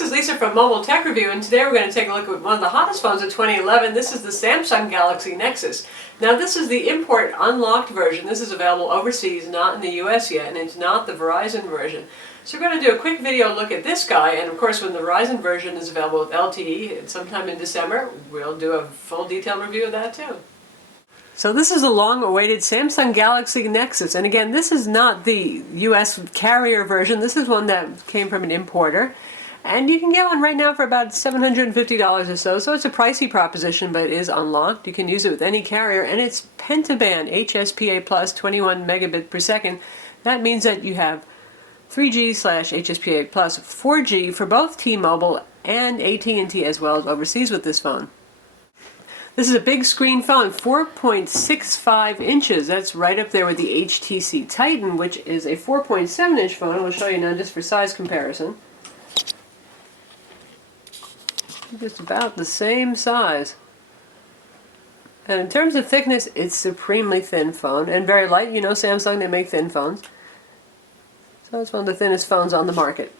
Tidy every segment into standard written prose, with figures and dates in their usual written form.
This is Lisa from Mobile Tech Review, and today we're going to take a look at one of the hottest phones of 2011. This is the Samsung Galaxy Nexus. Now this is the import unlocked version. This is available overseas, not in the US yet, and it's not the Verizon version. So we're going to do a quick video look at this guy, and of course when the Verizon version is available with LTE sometime in December, we'll do a full detailed review of that too. So this is a long-awaited Samsung Galaxy Nexus, and again, this is not the US carrier version. This is one that came from an importer. And you can get one right now for about $750 or so, so it's a pricey proposition, but it is unlocked. You can use it with any carrier, and it's pentaband HSPA plus 21 megabit per second. That means that you have 3G/HSPA plus 4G for both T-Mobile and AT&T as well as overseas with this phone. This is a big screen phone, 4.65 inches. That's right up there with the HTC Titan, which is a 4.7-inch phone. I'll show you now just for size comparison. Just about the same size. And in terms of thickness, it's supremely thin phone and very light. You know Samsung, they make thin phones. So it's one of the thinnest phones on the market.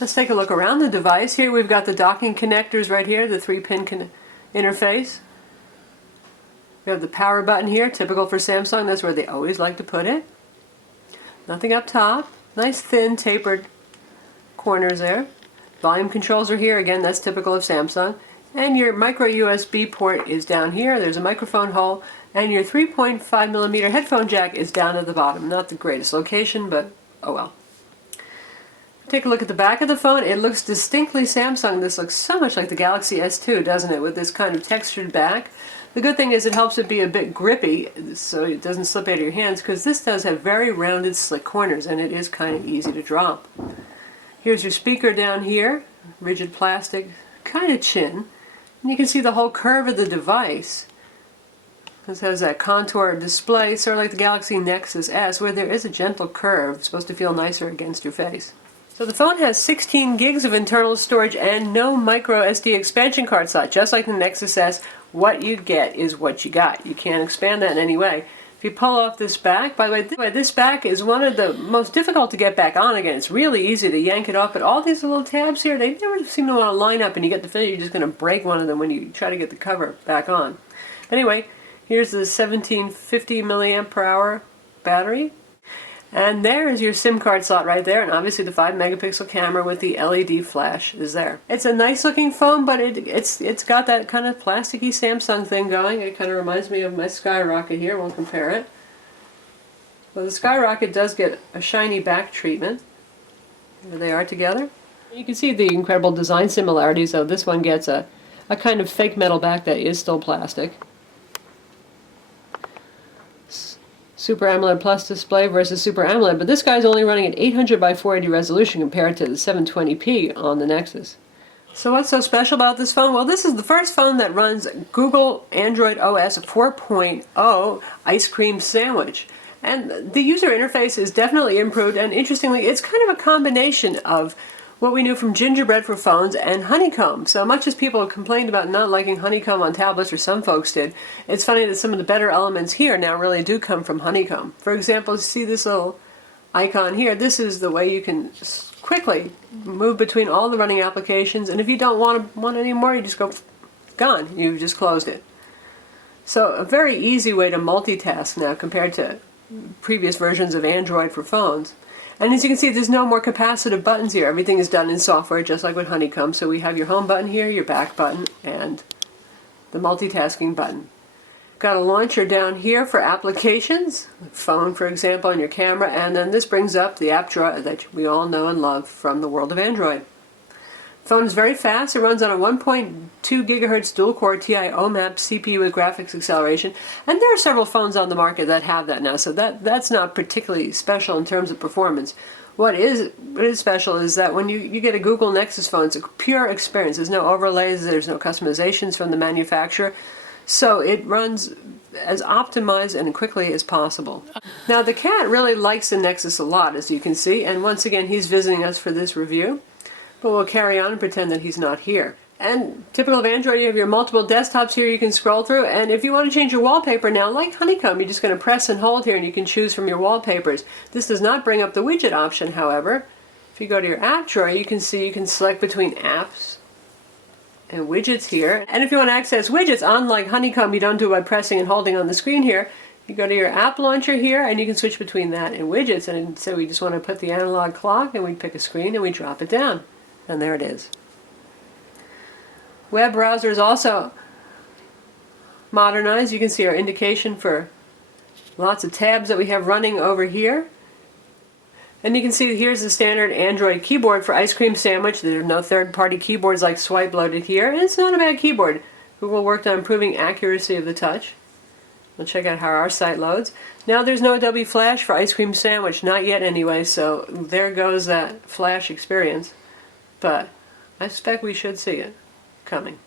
Let's take a look around the device. Here we've got the docking connectors right here, the 3-pin interface. We have the power button here, typical for Samsung. That's where they always like to put it. Nothing up top. Nice thin tapered corners there. Volume controls are here, again that's typical of Samsung. And your micro USB port is down here, there's a microphone hole, and your 3.5mm headphone jack is down at the bottom. Not the greatest location, but oh well. Take a look at the back of the phone. It looks distinctly Samsung. This looks so much like the Galaxy S2, doesn't it, with this kind of textured back. The good thing is it helps it be a bit grippy so it doesn't slip out of your hands, because this does have very rounded slick corners and it is kind of easy to drop. Here's your speaker down here, rigid plastic, kind of chin. And you can see the whole curve of the device. This has that contour display, sort of like the Galaxy Nexus S, where there is a gentle curve. It's supposed to feel nicer against your face. So the phone has 16 gigs of internal storage and no micro SD expansion card slot. Just like the Nexus S, what you get is what you got. You can't expand that in any way. If you pull off this back, by the way, this back is one of the most difficult to get back on again. It's really easy to yank it off, but all these little tabs here, they never seem to want to line up, and you get the feeling you're just going to break one of them when you try to get the cover back on. Anyway, here's the 1750 milliamp per hour battery. And there is your SIM card slot right there, and obviously the 5-megapixel camera with the LED flash is there. It's a nice looking phone, but it's got that kind of plasticky Samsung thing going. It kind of reminds me of my Skyrocket here. We'll compare it. Well, the Skyrocket does get a shiny back treatment. There they are together. You can see the incredible design similarities, though. This one gets a kind of fake metal back that is still plastic. Super AMOLED Plus display versus Super AMOLED, but this guy's only running at 800 by 480 resolution compared to the 720p on the Nexus. So what's so special about this phone? Well, this is the first phone that runs Google Android OS 4.0 Ice Cream Sandwich. And the user interface is definitely improved, and interestingly, it's kind of a combination of what we knew from gingerbread for phones and honeycomb. So much as people complained about not liking honeycomb on tablets, or some folks did, it's funny that some of the better elements here now really do come from honeycomb. For example, see this little icon here? This is the way you can quickly move between all the running applications, and if you don't want any more, you just go, gone. You've just closed it. So a very easy way to multitask now compared to previous versions of Android for phones. And as you can see, there's no more capacitive buttons here. Everything is done in software, just like with Honeycomb. So we have your home button here, your back button, and the multitasking button. Got a launcher down here for applications, phone for example, and your camera, and then this brings up the app drawer that we all know and love from the world of Android. The phone is very fast. It runs on a 1.2 gigahertz dual-core TI OMAP CPU with graphics acceleration, and there are several phones on the market that have that now, so that's not particularly special in terms of performance. What is special is that when you get a Google Nexus phone, it's a pure experience. There's no overlays, there's no customizations from the manufacturer, so it runs as optimized and quickly as possible. Now the cat really likes the Nexus a lot, as you can see, and once again he's visiting us for this review. But we'll carry on and pretend that he's not here. And typical of Android, you have your multiple desktops here you can scroll through, and if you want to change your wallpaper now, like Honeycomb, you're just going to press and hold here and you can choose from your wallpapers. This does not bring up the widget option, however. If you go to your app drawer, you can see you can select between apps and widgets here. And if you want to access widgets, unlike Honeycomb, you don't do it by pressing and holding on the screen here. You go to your app launcher here and you can switch between that and widgets. And so we just want to put the analog clock and we pick a screen and we drop it down. And there it is. Web browser is also modernized. You can see our indication for lots of tabs that we have running over here. And you can see here's the standard Android keyboard for Ice Cream Sandwich. There are no third-party keyboards like Swipe loaded here, and it's not a bad keyboard. Google worked on improving accuracy of the touch. We'll check out how our site loads. Now there's no Adobe Flash for Ice Cream Sandwich, not yet anyway, so there goes that Flash experience. But I suspect we should see it coming.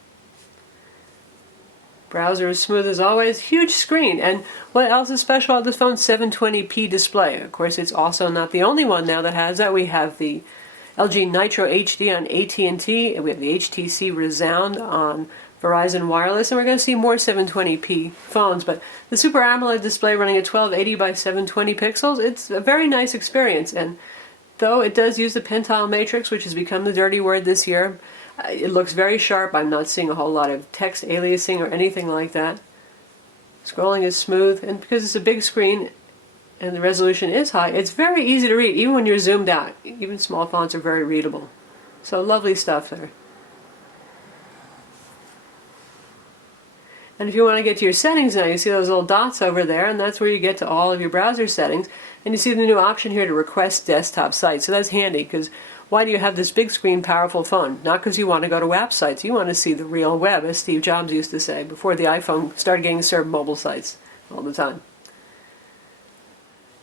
Browser is smooth as always, huge screen, and what else is special about this phone? 720p display. Of course, it's also not the only one now that has that. We have the LG Nitro HD on AT&T, and we have the HTC Resound on Verizon Wireless, and we're going to see more 720p phones. But the Super AMOLED display running at 1280 by 720 pixels, it's a very nice experience, and though it does use the pentile matrix, which has become the dirty word this year, it looks very sharp. I'm not seeing a whole lot of text aliasing or anything like that. Scrolling is smooth, and because it's a big screen and the resolution is high, it's very easy to read, even when you're zoomed out. Even small fonts are very readable. So lovely stuff there. And if you want to get to your settings now, you see those little dots over there, and that's where you get to all of your browser settings. And you see the new option here to request desktop sites. So that's handy, because why do you have this big screen, powerful phone? Not because you want to go to web sites. You want to see the real web, as Steve Jobs used to say, before the iPhone started getting served mobile sites all the time.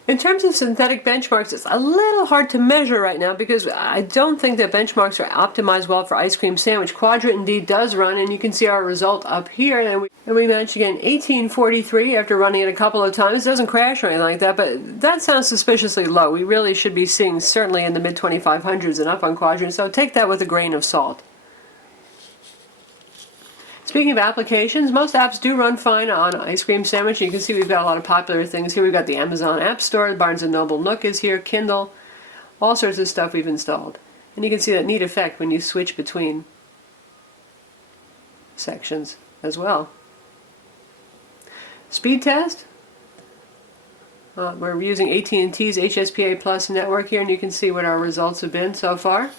In terms of synthetic benchmarks, it's a little hard to measure right now because I don't think that benchmarks are optimized well for Ice Cream Sandwich. Quadrant indeed does run, and you can see our result up here. And we managed to get an 1843 after running it a couple of times. It doesn't crash or anything like that, but that sounds suspiciously low. We really should be seeing certainly in the mid-2500s and up on Quadrant, so take that with a grain of salt. Speaking of applications, most apps do run fine on Ice Cream Sandwich. You can see we've got a lot of popular things here. We've got the Amazon App Store, Barnes & Noble Nook is here, Kindle, all sorts of stuff we've installed. And you can see that neat effect when you switch between sections as well. Speed test. We're using AT&T's HSPA Plus network here, and you can see what our results have been so far.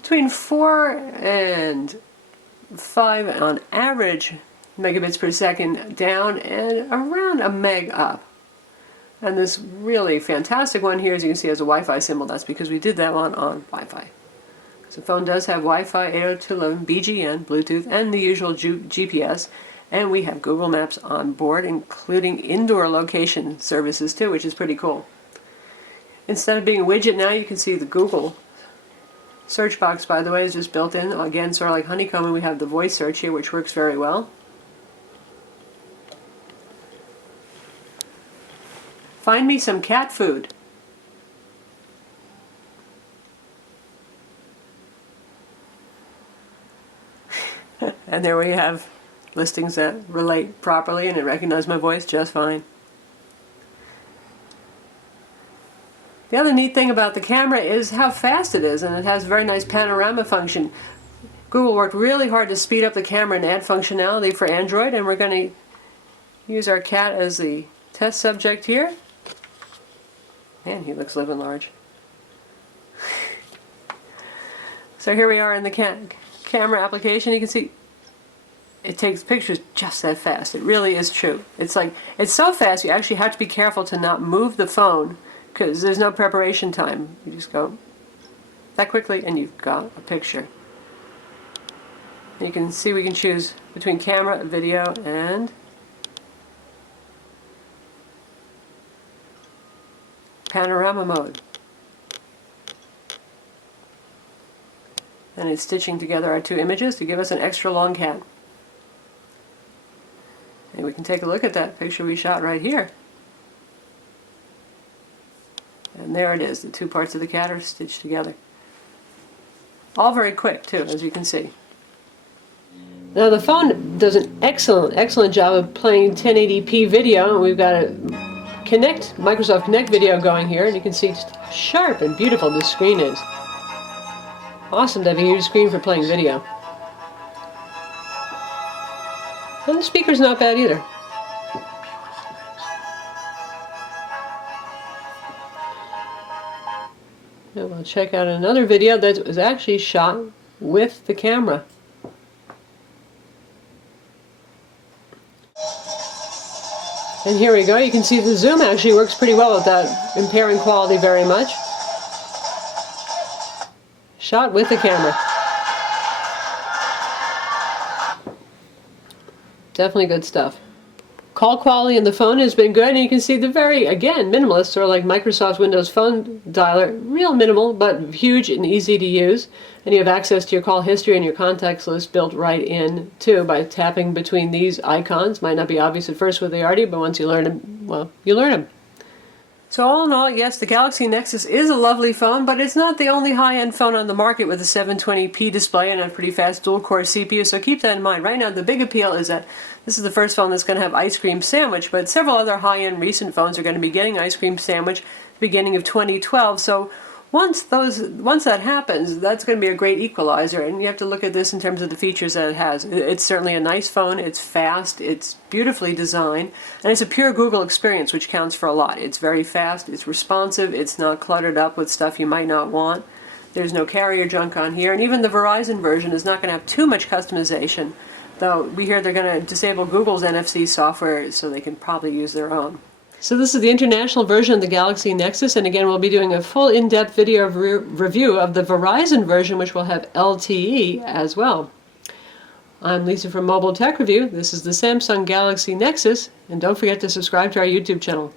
Between 4 and 5 on average megabits per second down and around a meg up. And this really fantastic one here, as you can see, has a Wi-Fi symbol. That's because we did that one on Wi-Fi. So the phone does have Wi-Fi 802.11, BGN, Bluetooth, and the usual GPS. And we have Google Maps on board, including indoor location services too, which is pretty cool. Instead of being a widget now, you can see the Google search box, by the way, is just built in. Again, sort of like Honeycomb, and we have the voice search here, which works very well. Find me some cat food. And there we have listings that relate properly, and it recognized my voice just fine. The other neat thing about the camera is how fast it is, and it has a very nice panorama function. Google worked really hard to speed up the camera and add functionality for Android, and we're going to use our cat as the test subject here. Man, he looks living large. So here we are in the camera application. You can see it takes pictures just that fast. It really is true. It's so fast you actually have to be careful to not move the phone, because there's no preparation time. You just go that quickly and you've got a picture. And you can see we can choose between camera, video, and panorama mode. And it's stitching together our two images to give us an extra long cat. And we can take a look at that picture we shot right here. And there it is. The two parts of the cat are stitched together. All very quick, too, as you can see. Now the phone does an excellent job of playing 1080p video, and we've got a Microsoft Connect video going here, and you can see just how sharp and beautiful this screen is. Awesome to have a huge screen for playing video. And the speaker's not bad either. And we'll check out another video that was actually shot with the camera. And here we go. You can see the zoom actually works pretty well without impairing quality very much. Shot with the camera. Definitely good stuff. Call quality in the phone has been good, and you can see the very, again, minimalist, sort of like Microsoft's Windows Phone dialer. Real minimal, but huge and easy to use. And you have access to your call history and your contacts list built right in, too, by tapping between these icons. Might not be obvious at first what they are, but once you learn them, well, you learn them. So all in all, yes, the Galaxy Nexus is a lovely phone, but it's not the only high-end phone on the market with a 720p display and a pretty fast dual-core CPU, so keep that in mind. Right now, the big appeal is that this is the first phone that's going to have Ice Cream Sandwich, but several other high-end recent phones are going to be getting Ice Cream Sandwich at the beginning of 2012, so once that happens, that's going to be a great equalizer, and you have to look at this in terms of the features that it has. It's certainly a nice phone, it's fast, it's beautifully designed, and it's a pure Google experience, which counts for a lot. It's very fast, it's responsive, it's not cluttered up with stuff you might not want. There's no carrier junk on here, and even the Verizon version is not going to have too much customization, though we hear they're going to disable Google's NFC software so they can probably use their own. So this is the international version of the Galaxy Nexus, and again we'll be doing a full in-depth video review of the Verizon version, which will have LTE as well. I'm Lisa from Mobile Tech Review. This is the Samsung Galaxy Nexus, and don't forget to subscribe to our YouTube channel.